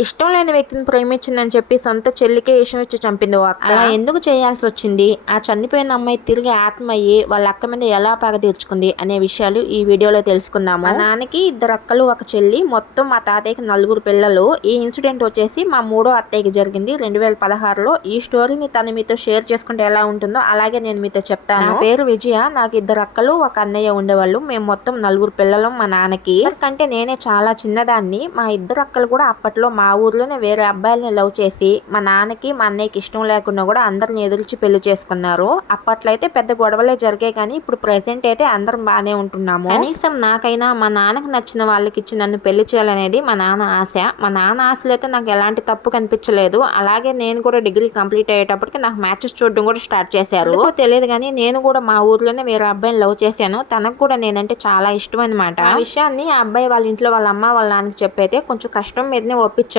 ఇష్టం లేని వ్యక్తిని ప్రేమించిందని చెప్పి సొంత చెల్లికే విషం ఇచ్చి చంపింది ఓ అక్క. అలా ఎందుకు చేయాల్సి వచ్చింది? ఆ చనిపోయిన అమ్మాయి తిరిగి ఆత్మ అయ్యి వాళ్ళ అక్క మీద ఎలా పగ తీర్చుకుంది అనే విషయాలు ఈ వీడియోలో తెలుసుకుందాము. మా నాన్నకి 2 అక్కలు 1 చెల్లి, మొత్తం మా తాతయ్యకి 4 పిల్లలు. ఈ ఇన్సిడెంట్ వచ్చేసి మా 3వ అత్తయ్యకి జరిగింది 2016లో. ఈ స్టోరీని తను మీతో షేర్ చేసుకుంటే ఎలా ఉంటుందో అలాగే నేను మీతో చెప్తాను. నా పేరు విజయ, నాకు 2 అక్కలు 1 అన్నయ్య ఉండేవాళ్ళు. మేము మొత్తం 4 పిల్లలం మా నాన్నకి. కంటే నేనే చాలా చిన్నదాన్ని. మా 2 అక్కలు కూడా అప్పట్లో మా ఊర్లోనే వేరే అబ్బాయిల్ని లవ్ చేసి మా నాన్నకి మా అన్నయ్యకి ఇష్టం లేకుండా కూడా అందరిని ఎదిరించి పెళ్లి చేసుకున్నారు. అప్పట్లో అయితే పెద్ద గొడవలే జరిగాయి, కానీ ఇప్పుడు ప్రెసెంట్ అయితే అందరం బాగానే ఉంటున్నాము. కనీసం నాకైనా మా నాన్నకు నచ్చిన వాళ్ళకి ఇచ్చి నన్ను పెళ్లి చేయాలనేది మా నాన్న ఆశ. మా నాన్న ఆశలు అయితే నాకు ఎలాంటి తప్పు కనిపించలేదు. అలాగే నేను కూడా డిగ్రీ కంప్లీట్ అయ్యేటప్పటికి నాకు మ్యాచెస్ చూడడం కూడా స్టార్ట్ చేశారు. తెలియదు కానీ నేను కూడా మా ఊర్లోనే వేరే అబ్బాయిని లవ్ చేశాను. తనకు కూడా నేనంటే చాలా ఇష్టం అనమాట. ఆ విషయాన్ని ఆ అబ్బాయి వాళ్ళ ఇంట్లో వాళ్ళ అమ్మ వాళ్ళ నాన్నకి చెప్పైతే కొంచెం కష్టం మీదనే ఒప్పించాడు.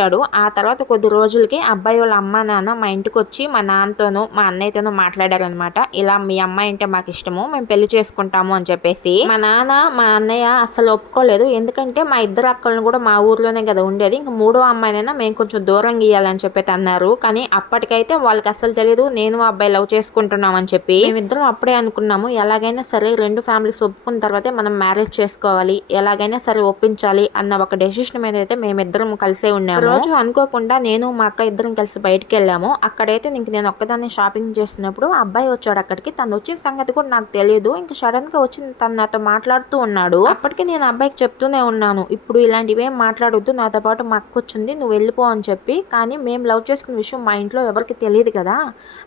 ఆ తర్వాత కొద్ది రోజులకి అబ్బాయి వాళ్ళ అమ్మ నాన్న మా ఇంటికి వచ్చి మా నాన్నతోనూ మా అన్నయ్యతోనూ మాట్లాడారనమాట. ఇలా మీ అమ్మాయి అంటే మాకు ఇష్టము, మేము పెళ్లి చేసుకుంటాము అని చెప్పేసి. మా నాన్న మా అన్నయ్య అసలు ఒప్పుకోలేదు. ఎందుకంటే మా 2 అక్కలను కూడా మా ఊర్లోనే కదా ఉండేది, ఇంకా 3వ అమ్మాయినైనా మేము కొంచెం దూరం గీయాలని చెప్పి అన్నారు. కానీ అప్పటికైతే వాళ్ళకి అసలు తెలియదు నేను అబ్బాయి లవ్ చేసుకుంటున్నాం అని చెప్పి. మేమిద్దరం అప్పుడే అనుకున్నాము, ఎలాగైనా సరే 2 ఫ్యామిలీస్ ఒప్పుకున్న తర్వాతే మనం మ్యారేజ్ చేసుకోవాలి, ఎలాగైనా సరే ఒప్పించాలి అన్న ఒక డెసిషన్ మీద అయితే మేమిద్దరం కలిసే ఉన్నాము. రోజు అనుకోకుండా నేను మా అక్క ఇద్దరం కలిసి బయటకు వెళ్ళాము. అక్కడైతే నేను ఒక్కదాన్ని షాపింగ్ చేస్తున్నప్పుడు అబ్బాయి వచ్చాడు అక్కడికి. తను వచ్చిన సంగతి కూడా నాకు తెలియదు. ఇంకా సడన్ గా వచ్చి తను నాతో మాట్లాడుతూ ఉన్నాడు. అప్పటికి నేను అబ్బాయికి చెప్తూనే ఉన్నాను, ఇప్పుడు ఇలాంటివి ఏం మాట్లాడొద్దు, నాతో పాటు మా అక్క వచ్చింది, నువ్వు వెళ్ళిపో అని చెప్పి. కానీ మేము లవ్ చేసుకున్న విషయం మా ఇంట్లో ఎవరికి తెలియదు కదా.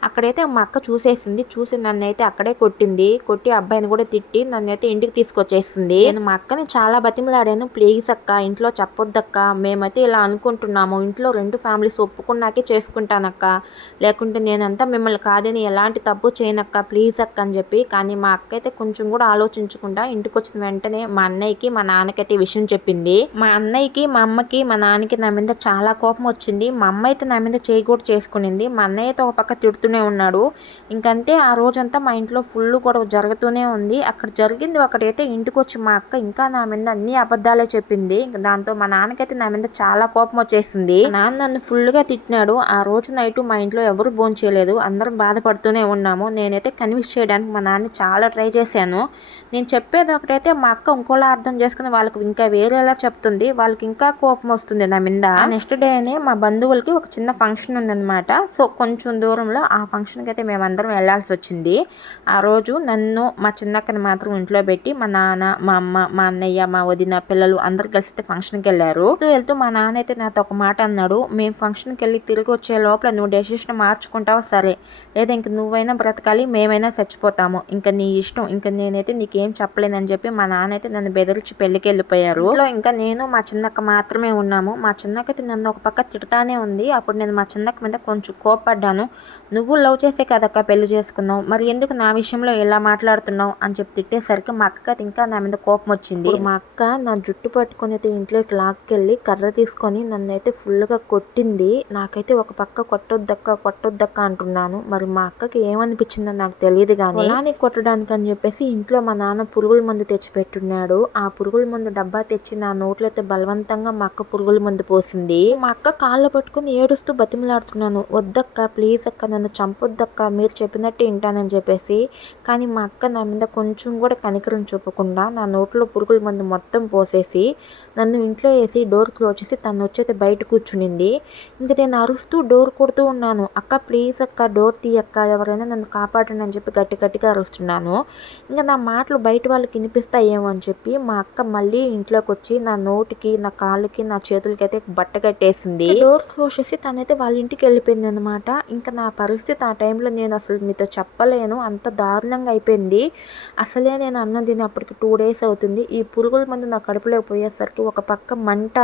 అక్కడైతే మా అక్క చూసేసింది. చూసి నన్ను అయితే అక్కడే కొట్టింది. కొట్టి అబ్బాయిని కూడా తిట్టి నన్ను అయితే ఇంటికి తీసుకొచ్చేసింది. నేను మా అక్కని చాలా బతిమలాడాను, ప్లీజ్ అక్క ఇంట్లో చెప్పొద్దక్క, మేమైతే ఇలా అనుకుంటున్నాము, ఇంట్లో 2 ఫ్యామిలీస్ ఒప్పుకున్నాకే చేసుకుంటానక్క, లేకుంటే నేనంతా మిమ్మల్ని కాదని ఎలాంటి తప్పు చేయనక్క, ప్లీజ్ అక్క అని చెప్పి. కానీ మా అక్క అయితే కొంచెం కూడా ఆలోచించకుండా ఇంటికి వచ్చిన వెంటనే మా అన్నయ్యకి మా నాన్నకైతే విషయం చెప్పింది. మా అన్నయ్యకి మా అమ్మకి మా నాన్నకి నా మీద చాలా కోపం వచ్చింది. మా అమ్మ అయితే నా మీద చేయి కూడా చేసుకునింది. మా అన్నయ్యతో ఒక పక్క తిడుతూనే ఉన్నాడు. ఇంకంతే ఆ రోజంతా మా ఇంట్లో ఫుల్ గొడవ జరుగుతూనే ఉంది. అక్కడ జరిగింది ఒకటైతే, ఇంటికి వచ్చి మా అక్క ఇంకా నా మీద అన్ని అబద్ధాలే చెప్పింది. దాంతో మా నాన్నకైతే నా మీద చాలా కోపం వచ్చేసింది. నాన్న నన్ను ఫుల్ గా తిట్టినాడు. ఆ రోజు నైట్ మా ఇంట్లో ఎవరు భోంచేయలేదు, అందరం బాధపడుతూనే ఉన్నాము. నేనైతే కన్విన్స్ చేయడానికి మా నాన్న చాలా ట్రై చేశాను. నేను చెప్పేది ఒకటైతే మా అక్క ఇంకోలా అర్థం చేసుకుని వాళ్ళకి ఇంకా వేరేలా చెప్తుంది. వాళ్ళకి ఇంకా కోపం వస్తుంది నా మీద. నెక్స్ట్ డేనే మా బంధువులకి ఒక చిన్న ఫంక్షన్ ఉందన్నమాట. సో కొంచెం దూరంలో ఆ ఫంక్షన్కి అయితే మేమందరం వెళ్లాల్సి వచ్చింది. ఆ రోజు నన్ను మా చిన్నక్కని మాత్రం ఇంట్లో పెట్టి మా నాన్న మా అమ్మ మా అన్నయ్య మా వదిన పిల్లలు అందరు కలిసి ఫంక్షన్కి వెళ్ళారు. వెళ్తూ మా నాన్న అయితే నాతో ఒక మాట అన్నాడు, మేము ఫంక్షన్కి వెళ్ళి తిరిగి వచ్చే లోపల నువ్వు డెసిషన్ మార్చుకుంటావా సరే, లేదా ఇంక నువ్వైనా బ్రతకాలి మేమైనా చచ్చిపోతాము, ఇంకా నీ ఇష్టం, ఇంకా నేనైతే నీకేం చెప్పలేనని చెప్పి మా నాన్న అయితే నన్ను బెదిరించి పెళ్లికి వెళ్ళిపోయారు. ఇంట్లో ఇంకా నేను మా చిన్నక్క మాత్రమే ఉన్నాము. మా చిన్నక్క అయితే నన్ను ఒక పక్క తిడతానే ఉంది. అప్పుడు నేను మా చిన్నక్క మీద కొంచెం కోపడ్డాను. నువ్వు లవ్ చేసే కదక్క పెళ్లి చేసుకున్నావు, మరి ఎందుకు నా విషయంలో ఎలా మాట్లాడుతున్నావు అని చెప్పి తిట్టేసరికి మా అక్కకి ఇంకా నా మీద కోపం వచ్చింది. మా అక్క నా జుట్టు పట్టుకొని అయితే ఇంట్లోకి లాక్కెళ్ళి కర్ర తీసుకొని నన్ను అయితే ఫుల్గా కొట్టింది. నాకైతే ఒక పక్క కొట్టొద్దక్క అంటున్నాను. మరి మా అక్కకి ఏమనిపించిందో నాకు తెలియదు. కానీ పొలానికి కొట్టడానికి అని చెప్పేసి ఇంట్లో మా నాన్న పురుగుల మందు తెచ్చి పెట్టున్నాడు. ఆ పురుగుల మందు డబ్బా తెచ్చి నా నోట్లో అయితే బలవంతంగా మా అక్క పురుగుల మందు పోసింది. మా అక్క కాళ్ళు పట్టుకుని ఏడుస్తూ బతిమలాడుతున్నాను, వద్దక్క ప్లీజ్ అక్క నన్ను చంపొద్దక్క, మీరు చెప్పినట్టు వింటానని చెప్పేసి. కానీ మా అక్క నా మీద కొంచెం కూడా కనికరం చూపకుండా నా నోట్లో పురుగుల మందు మొత్తం పోసేసి నన్ను ఇంట్లో వేసి డోర్ క్లోజ్ చేసి తను వచ్చేది బయట కూర్చునింది. ఇంక నేను అరుస్తూ డోర్ కొడుతూ ఉన్నాను, అక్క ప్లీజ్ అక్క డోర్ తీయక్క, ఎవరైనా నన్ను కాపాడండి అని చెప్పి గట్టిగా అరుస్తున్నాను. ఇంకా నా మాటలు బయట వాళ్ళకి వినిపిస్తాయేమో అని చెప్పి మా అక్క మళ్ళీ ఇంట్లోకి వచ్చి నా నోటికి నా కాళ్ళకి నా చేతులకి అయితే బట్ట కట్టేసింది. డోర్ క్లోజ్ చేసి తనైతే వాళ్ళ ఇంటికి వెళ్ళిపోయింది అనమాట. ఇంకా నా పరిస్థితి ఆ టైంలో నేను అసలు మీతో చెప్పలేను, అంత దారుణంగా అయిపోయింది. అసలే నేను అన్నం తిని అప్పటికి 2 days అవుతుంది. ఈ పురుగుల మందు నా కడుపులోకి పోయేసరికి ఒక పక్క మంట,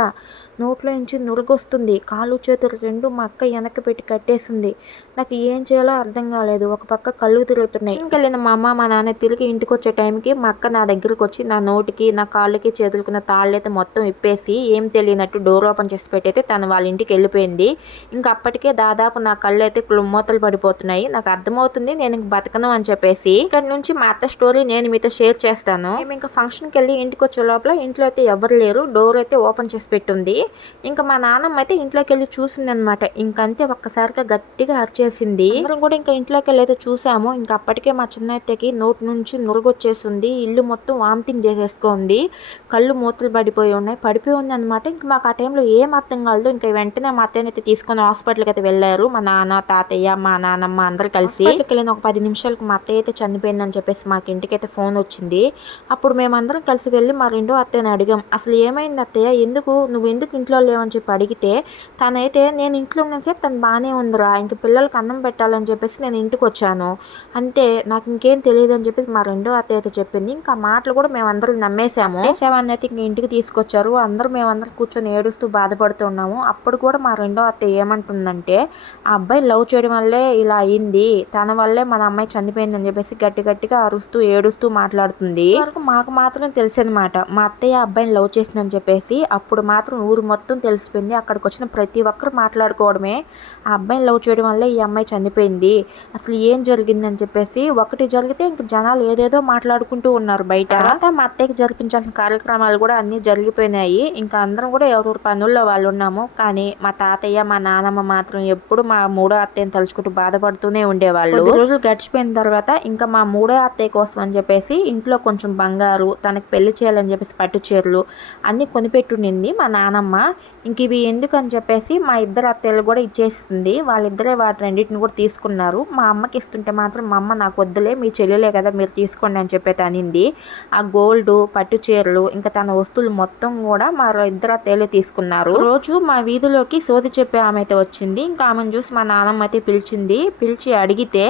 నోట్లో నుంచి నురుగొస్తుంది, కాళ్ళు చేతులు 2 మా అక్క వెనక్కి పెట్టి కట్టేసింది. నాకు ఏం చేయాలో అర్థం కాలేదు. ఒక పక్క కళ్ళు తిరుగుతున్నాయి. ఇంకెళ్ళిన మా అమ్మ మా నాన్న తిరిగి ఇంటికి వచ్చే టైంకి మా అక్క నా దగ్గరకు వచ్చి నా నోటికి నా కాళ్ళకి చేతులకి నా తాళ్ళు అయితే మొత్తం ఇప్పేసి ఏం తెలియనట్టు డోర్ ఓపెన్ చేసి పెట్టయితే తను వాళ్ళ ఇంటికి వెళ్ళిపోయింది. ఇంకా అప్పటికే దాదాపు నా కళ్ళు అయితే మూతలు పడిపోతున్నాయి. నాకు అర్థమవుతుంది నేను ఇంక బతకను అని చెప్పేసి. ఇక్కడ నుంచి మా అత్త స్టోరీ నేను మీతో షేర్ చేస్తాను. మేము ఇంకా ఫంక్షన్కి వెళ్ళి ఇంటికి వచ్చే లోపల ఇంట్లో అయితే ఎవరు లేరు, డోర్ అయితే ఓపెన్ చేసి పెట్టుంది. ఇంకా మా నాన్నమ్మ అయితే ఇంట్లోకి వెళ్ళి చూసిందనమాట. ఇంకంతే ఒక్కసారిగా గట్టిగా అరిచేసింది. అందరం కూడా ఇంకా ఇంట్లోకి వెళ్ళి అయితే చూసాము. ఇంకా అప్పటికే మా చిన్నత్తకి నోటి నుంచి నురుగొచ్చేసింది, ఇల్లు మొత్తం వామిటింగ్ చేసేసుకోంది, కళ్ళు మూతలు పడిపోయి ఉన్నాయి, పడిపోయి ఉంది అనమాట. ఇంకా మాకు ఆ టైంలో ఏం అర్థం కాలేదు. ఇంకా వెంటనే మా అత్తయ్యని అయితే తీసుకొని హాస్పిటల్కి అయితే వెళ్ళారు. మా నాన్న, తాతయ్య, మా నాన్నమ్మ అందరు కలిసి. వెళ్ళిన ఒక 10 నిమిషాలకు మా అత్తయ్య అయితే చనిపోయిందని చెప్పేసి మాకు ఇంటికి అయితే ఫోన్ వచ్చింది. అప్పుడు మేమందరం కలిసి వెళ్ళి మా రెండో అత్తయ్యని అడిగాం, అసలు ఏమైంది అత్తయ్య, నువ్వు ఎందుకు ఇంట్లో లేవని చెప్పి అడిగితే తనైతే నేను ఇంట్లో ఉన్నసేపు తను బాగానే ఉందిరా, ఇంక పిల్లలకి అన్నం పెట్టాలని చెప్పేసి నేను ఇంటికి వచ్చాను అంతే, నాకు ఇంకేం తెలియదు అని చెప్పేసి మా రెండో అత్తయ్య అయితే చెప్పింది. ఇంకా మాటలు కూడా మేమందరం నమ్మేశాము. అయితే ఇంక ఇంటికి తీసుకొచ్చారు. మేమందరం కూర్చొని ఏడుస్తూ బాధపడుతున్నాము. అప్పుడు కూడా మా రెండో అత్తయ్య ఏమంటుందంటే, ఆ అబ్బాయి లవ్ చేయడం వల్లే ఇలా అయింది, తన వల్లే మన అమ్మాయి చనిపోయింది అని చెప్పేసి గట్టిగా అరుస్తూ ఏడుస్తూ మాట్లాడుతుంది. వరకు మాకు మాత్రం తెలిసేదన్నమాట మా అత్తయ్య అబ్బాయిని లవ్ చేసిందని చెప్పేసి. అప్పుడు మాత్రం ఊరు మొత్తం తెలిసిపోయింది. అక్కడికి వచ్చిన ప్రతి ఒక్కరు మాట్లాడుకోవడమే, ఆ అబ్బాయిని లవ్ చేయడం వల్లే ఈ అమ్మాయి చనిపోయింది, అసలు ఏం జరిగిందని చెప్పేసి. ఒకటి జరిగితే ఇంక జనాలు ఏదేదో మాట్లాడుకుంటూ ఉన్నారు బయట. తర్వాత మా అత్తయ్యకి జరిపించాల్సిన కార్యక్రమాలు కూడా అన్ని జరిగిపోయినాయి. ఇంకా అందరం కూడా ఎవరి పనుల్లో వాళ్ళు ఉన్నాము. కానీ మా తాతయ్య, మా నానమ్మ మాత్రం ఎప్పుడు మా మూడో అత్తయ్యని తలుచుకుంటూ బాధపడుతూనే ఉండేవాళ్ళు. కొద్ది రోజులు గడిచిపోయిన తర్వాత ఇంకా మా మూడో అత్తయ్య కోసం అని చెప్పేసి ఇంట్లో కొంచెం బంగారు, తనకి పెళ్లి చేయాలని చెప్పేసి పట్టు చీరలు అన్ని కొనిపెట్టుండింది మా నానమ్మ. ఇంక ఇవి ఎందుకు అని చెప్పేసి మా ఇద్దరు అత్తయ్యలు కూడా ఇచ్చేస్తుంది. వాళ్ళిద్దరే వాటి రెండింటిని కూడా తీసుకున్నారు. మా అమ్మకి ఇస్తుంటే మాత్రం మా అమ్మ, నాకు వద్దులే, మీ చెల్లెలే కదా మీరు తీసుకోండి అని చెప్పేసి అనింది. ఆ గోల్డ్, పట్టు చీరలు, ఇంకా తన వస్తువులు మొత్తం కూడా మా ఇద్దరు అత్తయ్యలే తీసుకున్నారు. రోజు మా వీధిలోకి సోది చెప్పే ఆమె అయితే వచ్చింది. ఇంకా ఆమెను చూసి మా నానమ్మ అయితే పిలిచి అడిగితే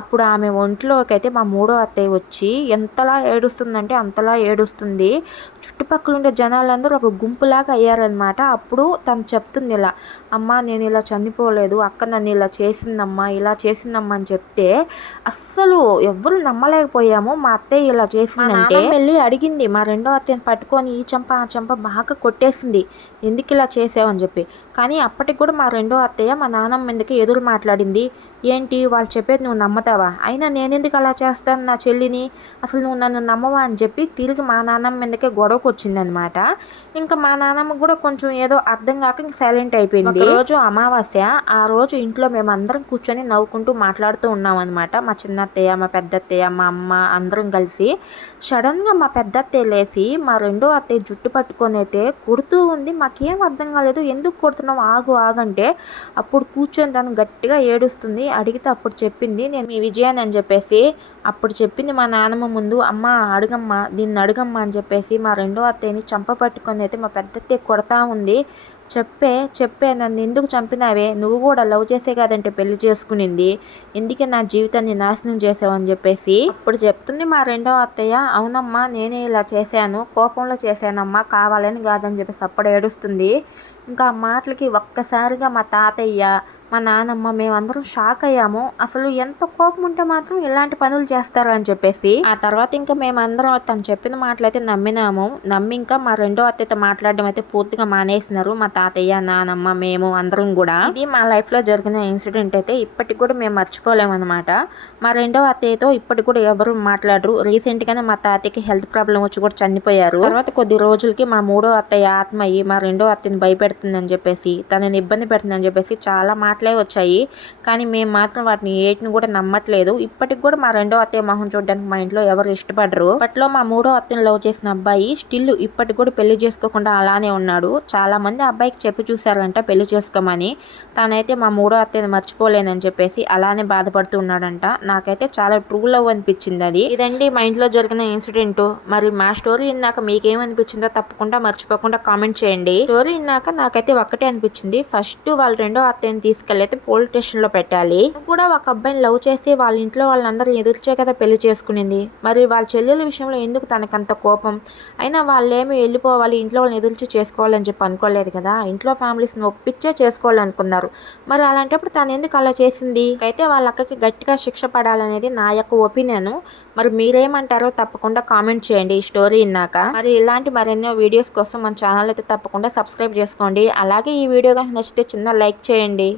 అప్పుడు ఆమె ఒంట్లోకి అయితే మా మూడో అత్తయ్య వచ్చి ఎంతలా ఏడుస్తుందంటే అంతలా ఏడుస్తుంది. చుట్టుపక్కల ఉండే జనాలందరూ ఒక గుంపులాగా అయ్యారనమాట. అప్పుడు తను చెప్తుంది ఇలా, అమ్మ నేను ఇలా చనిపోలేదు, అక్క నన్ను ఇలా చేసిందమ్మా అని చెప్తే అస్సలు ఎవ్వరు నమ్మలేకపోయాము. మా అత్తయ్య ఇలా చేసిందంటే వెళ్ళి అడిగింది మా రెండో అత్తయ్యని పట్టుకొని, ఈ చెంప ఆ చెంప బాగా కొట్టేసింది, ఎందుకు ఇలా చేసావని చెప్పి. కానీ అప్పటికి కూడా మా రెండో అత్తయ్య మా నాన్నమ్మ ఎందుకు ఎదురు మాట్లాడింది, ఏంటి వాళ్ళు చెప్పేది నువ్వు నమ్మతావా, అయినా నేనెందుకు అలా చేస్తాను నా చెల్లిని, అసలు నువ్వు నన్ను నమ్మవా అని చెప్పి తిరిగి మా నాన్నమ్మ ఎందుకే గొడవకు వచ్చిందనమాట. ఇంకా మా నాన్నమ్మ కూడా కొంచెం ఏదో అర్థం కాక ఇంక సైలెంట్ అయిపోయింది. రోజు అమావాస్య, ఆ రోజు ఇంట్లో మేమందరం కూర్చొని నవ్వుకుంటూ మాట్లాడుతూ ఉన్నాం అనమాట. మా చిన్నత్తయ్య, మా పెద్దత్తయ్య, మా అమ్మ అందరం కలిసి. సడన్గా మా పెద్దత్తయ్య లేచి మా రెండో అత్తయ్య జుట్టు పట్టుకొని అయితే కొడుతూ ఉంది. మాకేం అర్థం కాలేదు, ఎందుకు కొడుతున్నావు, ఆగంటే అప్పుడు కూర్చొని తను గట్టిగా ఏడుస్తుంది. అడిగితే అప్పుడు చెప్పింది, నేను మీ విజయాన్ని అని చెప్పేసి. అప్పుడు చెప్పింది మా నాన్నమ్మ ముందు, అమ్మ అడుగమ్మా, దీన్ని అడుగమ్మా అని చెప్పేసి మా రెండో అత్తయ్యని చంప పట్టుకొని అయితే మా పెద్ద అత్తయ్య కొడతా ఉంది. చెప్పే నన్ను ఎందుకు చంపినావే, నువ్వు కూడా లవ్ చేసే కాదంటే పెళ్లి చేసుకునింది, ఎందుకే నా జీవితాన్ని నాశనం చేసావని చెప్పేసి. అప్పుడు చెప్తుంది మా రెండో అత్తయ్య, అవునమ్మా నేనే ఇలా చేశాను, కోపంలో చేశానమ్మా, కావాలని కాదని చెప్పేసి అప్పుడు ఏడుస్తుంది. ఇంకా ఆ మాటలకి ఒక్కసారిగా మా తాతయ్య, మా నాన్నమ్మ మేమందరం షాక్ అయ్యాము. అసలు ఎంత కోపం ఉంటే మాత్రం ఇలాంటి పనులు చేస్తారా అని చెప్పేసి. ఆ తర్వాత ఇంకా మేమందరం తను చెప్పిన మాటలైతే నమ్మినాము. నమ్మి ఇంకా మా రెండో అత్తయ్యతో మాట్లాడడం అయితే పూర్తిగా మానేసినారు మా తాతయ్య, నానమ్మ, మేము అందరం కూడా. ఇది మా లైఫ్ లో జరిగిన ఇన్సిడెంట్ అయితే ఇప్పటికి కూడా మేము మర్చిపోలేమన్నమాట. మా రెండో అత్తయ్యతో ఇప్పటికి కూడా ఎవరు మాట్లాడరు. రీసెంట్ గానే మా తాతయ్యకి హెల్త్ ప్రాబ్లం వచ్చి కూడా చనిపోయారు. తర్వాత కొద్ది రోజులకి మా మూడో అత్తయ్య ఆత్మయ్యి మా రెండో అత్తయ్యని భయపెడుతుందని చెప్పేసి, తనని ఇబ్బంది పెడుతుందని చెప్పేసి చాలా మాటలే వచ్చాయి. కానీ మేము మాత్రం వాటిని ఏటిని కూడా నమ్మట్లేదు. ఇప్పటికి కూడా మా రెండో అత్తయ్య మొహం చూడడానికి మా ఇంట్లో ఎవరు ఇష్టపడరు. అప్పట్లో మా మూడో అత్తయ్యని లవ్ చేసిన అబ్బాయి స్టిల్ ఇప్పటికి కూడా పెళ్లి చేసుకోకుండా అలానే ఉన్నాడు. చాలా మంది అబ్బాయికి చెప్పి చూసారంట పెళ్లి చేసుకోమని. తనైతే మా మూడో అత్తయ్యని మర్చిపోలేనని చెప్పేసి అలానే బాధపడుతూ ఉన్నాడంట. నాకైతే చాలా ట్రూ లవ్ అనిపించింది అది. ఇదండి మా ఇంట్లో జరిగిన ఇన్సిడెంట్. మరి మా స్టోరీ విన్నాక మీకేమనిపించిందో తప్పకుండా మర్చిపోకుండా కామెంట్ చేయండి. స్టోరీ విన్నాక నాకైతే ఒక్కటే అనిపించింది, ఫస్ట్ వాళ్ళ రెండో అత్తయ్యని తీసుకెళ్ళైతే పోలీస్ స్టేషన్ లో పెట్టాలి. కూడా ఒక అబ్బాయిని లవ్ చేసి వాళ్ళ ఇంట్లో వాళ్ళందరూ ఎదుర్చే కదా పెళ్లి చేసుకునింది. మరి వాళ్ళ చెల్లెల విషయంలో ఎందుకు తనకంత కోపం, అయినా వాళ్ళేమి వెళ్ళిపోవాలి, ఇంట్లో వాళ్ళని ఎదుర్చి చేసుకోవాలని చెప్పి అనుకోలేదు కదా, ఇంట్లో ఫ్యామిలీస్ని ఒప్పించే చేసుకోవాలనుకున్నారు. మరి అలాంటప్పుడు తను ఎందుకు అలా చేసింది. అయితే వాళ్ళ అక్కకి గట్టిగా శిక్ష పడాలనేది నా యొక్క ఒపీనియన్. మరి మీరేమంటారో తప్పకుండా కామెంట్ చేయండి ఈ స్టోరీ విన్నాక. మరి ఇలాంటి మరెన్నో వీడియోస్ కోసం మన ఛానల్ అయితే తప్పకుండా సబ్స్క్రైబ్ చేసుకోండి. అలాగే ఈ వీడియో కనుక నచ్చితే చిన్న లైక్ చేయండి.